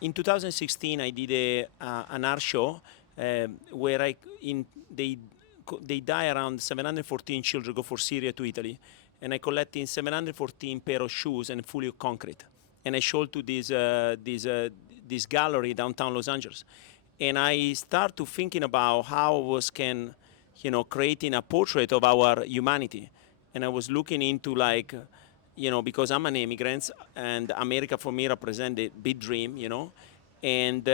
in 2016, I did an art show where they die around 714 children go for Syria to Italy, and I collected 714 pair of shoes and fully of concrete, and I showed to this gallery downtown Los Angeles, and I start to thinking about how I was can, creating a portrait of our humanity, and I was looking into like, because I'm an immigrant and America for me represents a big dream, and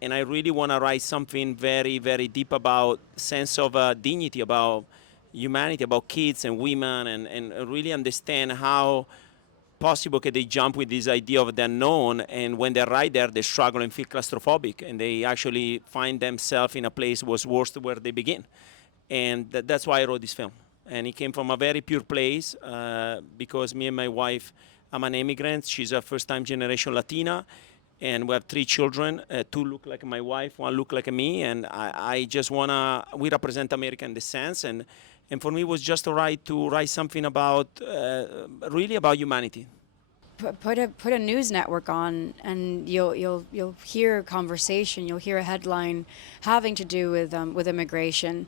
and I really want to write something very, very deep about sense of dignity, about humanity, about kids and women, and really understand how possible can they jump with this idea of the unknown, and when they're right there, they struggle and feel claustrophobic, and they actually find themselves in a place was worse where they begin, and that's why I wrote this film. And it came from a very pure place because me and my wife, I'm an immigrant. She's a first-time generation Latina, and we have 3 children. 2 look like my wife, 1 look like me, and I just wanna. We represent America in this sense, and for me it was just to write something about really about humanity. Put a news network on, and you'll hear a conversation. You'll hear a headline having to do with immigration.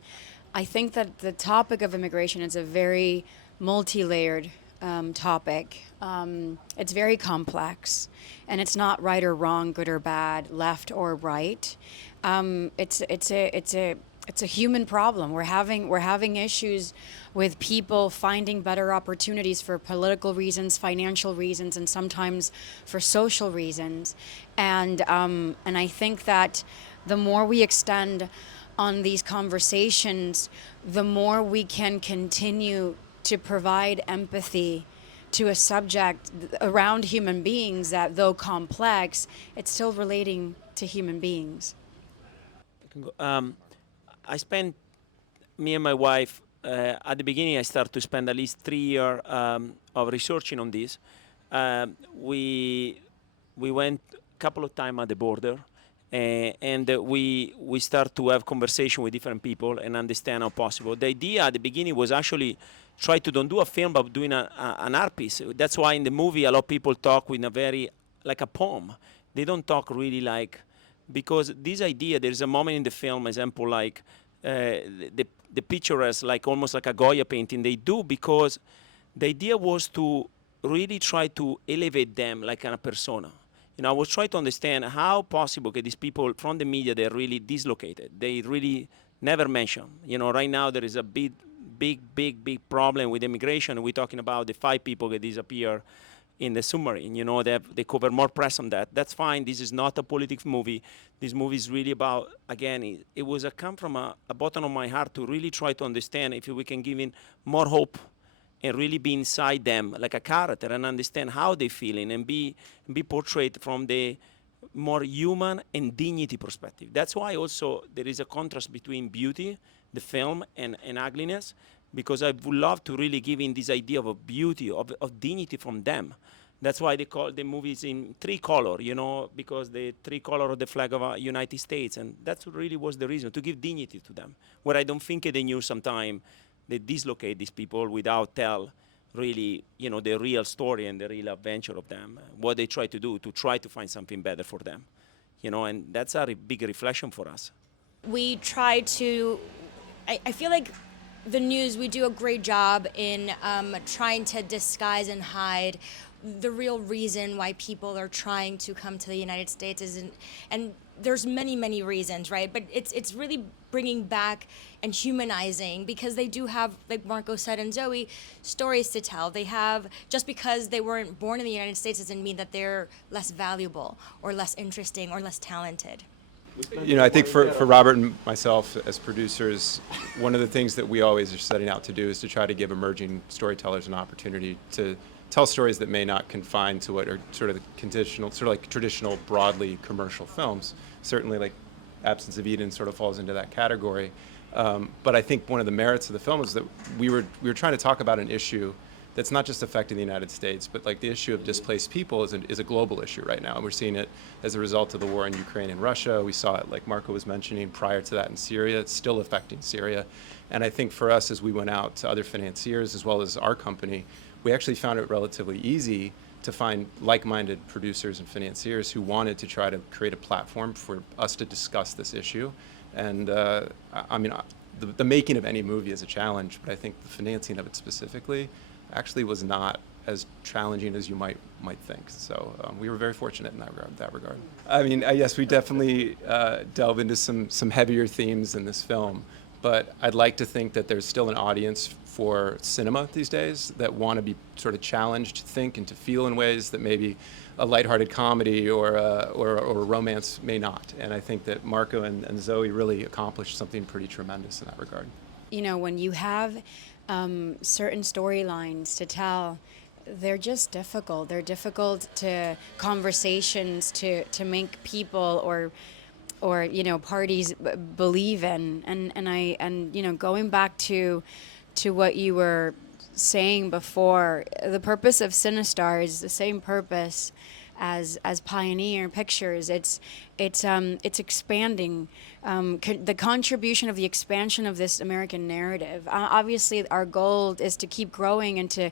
I think that the topic of immigration is a very multi-layered topic. It's very complex, and it's not right or wrong, good or bad, left or right. It's a human problem. We're having issues with people finding better opportunities for political reasons, financial reasons, and sometimes for social reasons. And I think that the more we extend on these conversations, the more we can continue to provide empathy to a subject around human beings that, though complex, it's still relating to human beings. I spent, me and my wife, at the beginning, I started to spend at least 3 years of researching on this. We went a couple of times at the border, and we start to have conversation with different people and understand how possible. The idea at the beginning was actually try to don't do a film, but doing an art piece. That's why in the movie a lot of people talk with a very like a poem. They don't talk really like, because this idea, there's a moment in the film, example like the picture as like almost like a Goya painting. They do because the idea was to really try to elevate them like a persona. I was trying to understand how possible that these people from the media, they're really dislocated. They really never mention. Right now there is a big problem with immigration. We're talking about the 5 people that disappear in the submarine. They cover more press on that. That's fine. This is not a politics movie. This movie is really about, again, it was a come from a bottom of my heart to really try to understand if we can give in more hope and really be inside them like a character and understand how they're feeling and be portrayed from the more human and dignity perspective. That's why also there is a contrast between beauty, the film, and ugliness, because I would love to really give in this idea of a beauty, of dignity from them. That's why they call the movies in 3 color, because the 3 color of the flag of United States, and that really was the reason, to give dignity to them, where I don't think they knew sometime they dislocate these people without tell really, the real story and the real adventure of them, what they try to do to try to find something better for them, and that's a big reflection for us. We try to, I feel like the news, we do a great job in trying to disguise and hide the real reason why people are trying to come to the United States and there's many reasons, right? But it's really bringing back and humanizing, because they do have, like Marco said and Zoe, stories to tell. They have, just because they weren't born in the United States doesn't mean that they're less valuable or less interesting or less talented. I think for Robert and myself as producers, one of the things that we always are setting out to do is to try to give emerging storytellers an opportunity to tell stories that may not confine to what are sort of the conditional, sort of like traditional, broadly commercial films. Certainly, like Absence of Eden sort of falls into that category. But I think one of the merits of the film is that we were trying to talk about an issue that's not just affecting the United States, but like the issue of displaced people is a global issue right now. And we're seeing it as a result of the war in Ukraine and Russia. We saw it, like Marco was mentioning, prior to that in Syria. It's still affecting Syria. And I think for us, as we went out to other financiers as well as our company, we actually found it relatively easy to find like-minded producers and financiers who wanted to try to create a platform for us to discuss this issue. And I mean, the making of any movie is a challenge, but I think the financing of it specifically actually was not as challenging as you might think. So we were very fortunate in that regard. I mean, yes, we definitely delve into some heavier themes in this film, but I'd like to think that there's still an audience for cinema these days that want to be sort of challenged to think and to feel in ways that maybe a lighthearted comedy or a romance may not. And I think that Marco and Zoe really accomplished something pretty tremendous in that regard. You know, when you have certain storylines to tell, they're just difficult. They're difficult to conversations to make people or you know, parties believe in. And you know, going back to what you were saying before, the purpose of Cinestar is the same purpose as Pioneer Pictures. It's expanding the contribution of the expansion of this American narrative. Obviously, our goal is to keep growing and to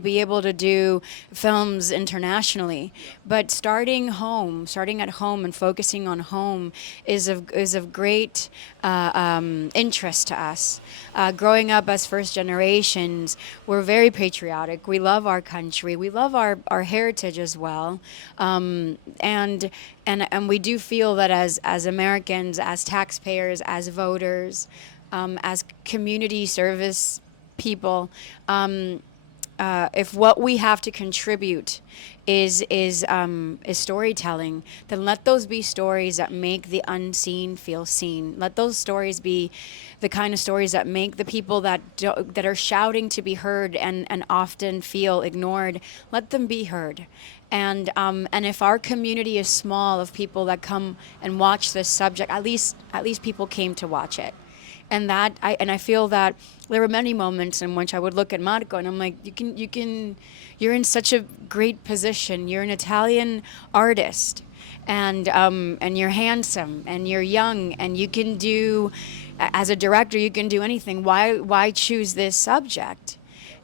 be able to do films internationally. But starting at home and focusing on home is of great interest to us. Growing up as first generations, we're very patriotic. We love our country. We love our heritage as well. And we do feel that as Americans, as taxpayers, as voters, as community service people, if what we have to contribute is storytelling, then let those be stories that make the unseen feel seen. Let those stories be the kind of stories that make the people that are shouting to be heard and often feel ignored, let them be heard. And if our community is small of people that come and watch this subject, at least people came to watch it. And I feel that there were many moments in which I would look at Marco and I'm like, you're in such a great position. You're an Italian artist, and you're handsome and you're young and you can do, as a director, you can do anything. Why choose this subject?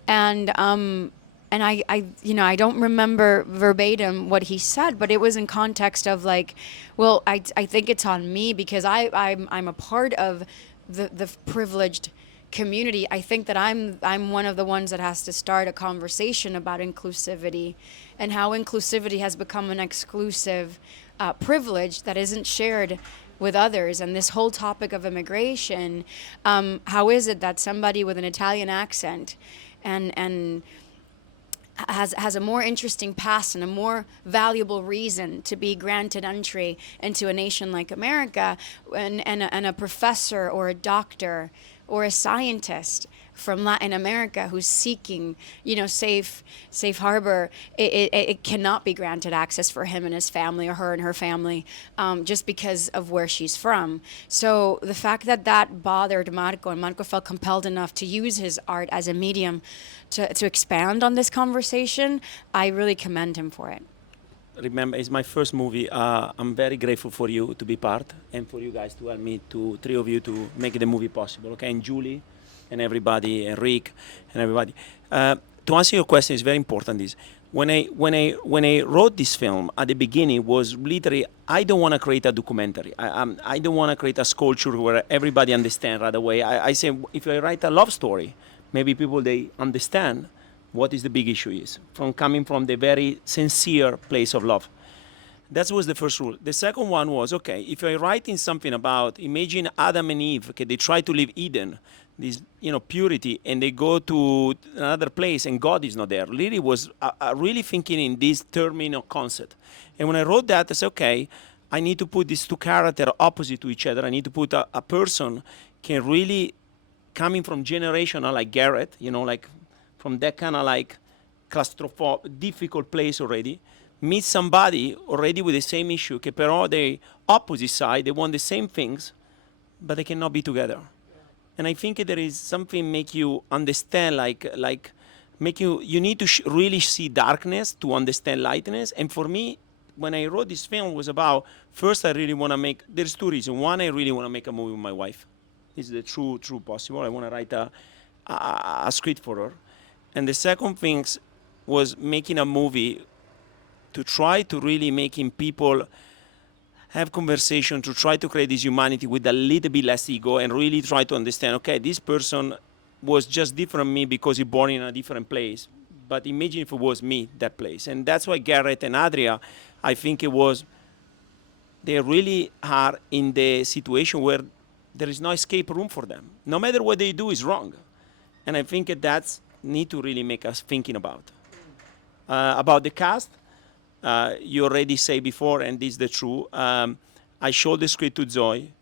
And I don't remember verbatim what he said, but it was in context of like, well, I think it's on me because I'm a part of the privileged community. I think that I'm one of the ones that has to start a conversation about inclusivity and how inclusivity has become an exclusive privilege that isn't shared with others. And this whole topic of immigration, how is it that somebody with an Italian accent and has a more interesting past and a more valuable reason to be granted entry into a nation like America, and a professor or a doctor or a scientist from Latin America who's seeking, safe harbor, it cannot be granted access for him and his family, or her and her family, just because of where she's from. So the fact that bothered Marco, and Marco felt compelled enough to use his art as a medium to expand on this conversation, I really commend him for it. Remember, it's my first movie. I'm very grateful for you to be part, and for you guys to help me, three of you, to make the movie possible. Okay, and Julie, and everybody, and Rick, and everybody. To answer your question, it's very important. Is when I wrote this film at the beginning was literally, I don't want to create a documentary. I don't want to create a sculpture where everybody understands right away. I say, if I write a love story, maybe people, they understand what is the big issue is, coming from the very sincere place of love. That was the first rule. The second one was, okay, if I write in something about, imagine Adam and Eve, okay, they try to live Eden, this purity, and they go to another place and God is not there. Lily was really thinking in this terminal concept. And when I wrote that, I said, okay, I need to put these two characters opposite to each other. I need to put a person can really, coming from generational like Garrett, like from that kind of like claustrophobic, difficult place already, meet somebody already with the same issue, que però they opposite side, they want the same things, but they cannot be together. And I think there is something make you understand, make you need to really see darkness to understand lightness. And for me, when I wrote this film, it was about, first I really want to make, there's two reasons. One, I really want to make a movie with my wife. This is the true possible. I want to write a script for her. And the second thing was making a movie to try to really making people have conversation, to try to create this humanity with a little bit less ego and really try to understand, okay, this person was just different from me because he born in a different place. But imagine if it was me, that place. And that's why Garrett and Adria, I think they really are in the situation where there is no escape room for them. No matter what they do is wrong. And I think that's need to really make us thinking about. About the cast, you already say before, and this is the truth. I showed the script to Zoe.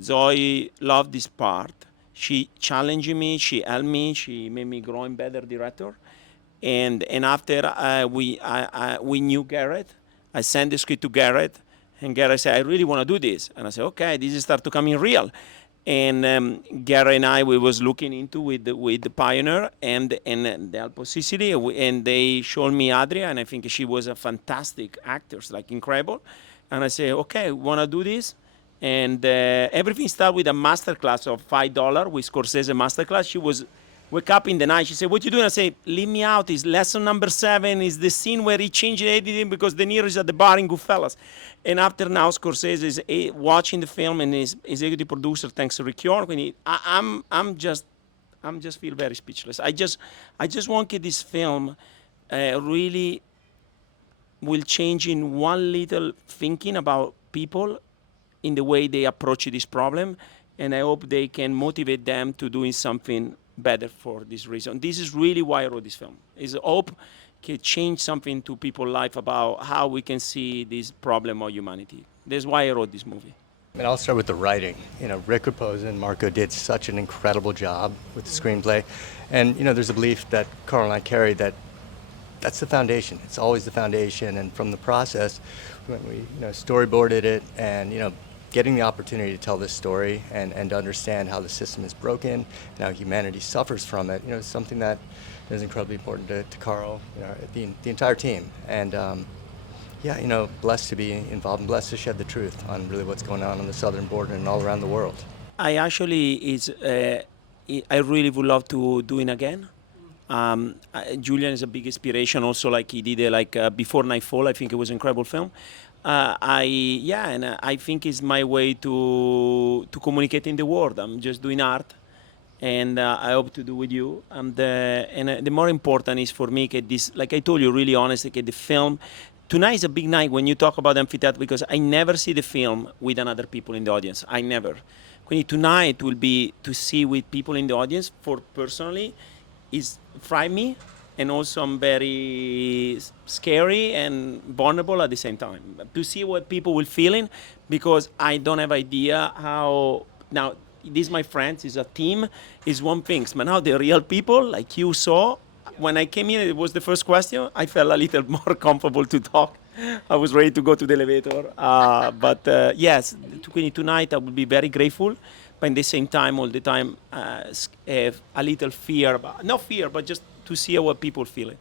Zoe loved this part. She challenged me, she helped me, she made me grow in better director. And after we knew Garrett, I sent the script to Garrett, and Garrett said, I really want to do this. And I said, okay, this is start to come in real. And Garrett and I, we was looking into with the Pioneer and the Alpo Sicily, and they showed me Adria, and I think she was a fantastic actor, like incredible. And I said, okay, want to do this? And everything started with a masterclass of $5 with Scorsese masterclass. She was wake up in the night. She said, what you doing? I say, leave me out. It's lesson number 7. Is the scene where he changed editing because De Niro is at the bar in Goodfellas. And after now, Scorsese is watching the film and is executive producer thanks to Rick York. I'm just feel very speechless. I just want that this film really will change in one little thinking about people in the way they approach this problem, and I hope they can motivate them to doing something better for this reason. This is really why I wrote this film. Is hope can change something to people's life about how we can see this problem of humanity. That's why I wrote this movie. And I'll start with the writing. Rick Raposa and Marco did such an incredible job with the screenplay. And, there's a belief that Carl and I carry that's the foundation. It's always the foundation. And from the process, when we storyboarded it and, getting the opportunity to tell this story and to understand how the system is broken and how humanity suffers from it, is something that is incredibly important to Carl, the entire team. And blessed to be involved and blessed to shed the truth on really what's going on the southern border and all around the world. I actually I really would love to do it again. Julian is a big inspiration. Also, like he did it Before Nightfall. I think it was an incredible film. I think it's my way to communicate in the world. I'm just doing art, and I hope to do with you. The more important is for me that this, like I told you, really honestly, that the film tonight is a big night when you talk about amphitheater because I never see the film with another people in the audience. I never. Tonight will be to see with people in the audience. For personally, is frighten me. And also I'm very scary and vulnerable at the same time. To see what people will feeling, because I don't have idea how, now these my friends, is a team, is one thing. But now the real people, like you saw, when I came in, it was the first question, I felt a little more comfortable to talk. I was ready to go to the elevator. Yes, tonight I will be very grateful. But at the same time, all the time, have a little fear, not fear, but just to see what people feel it.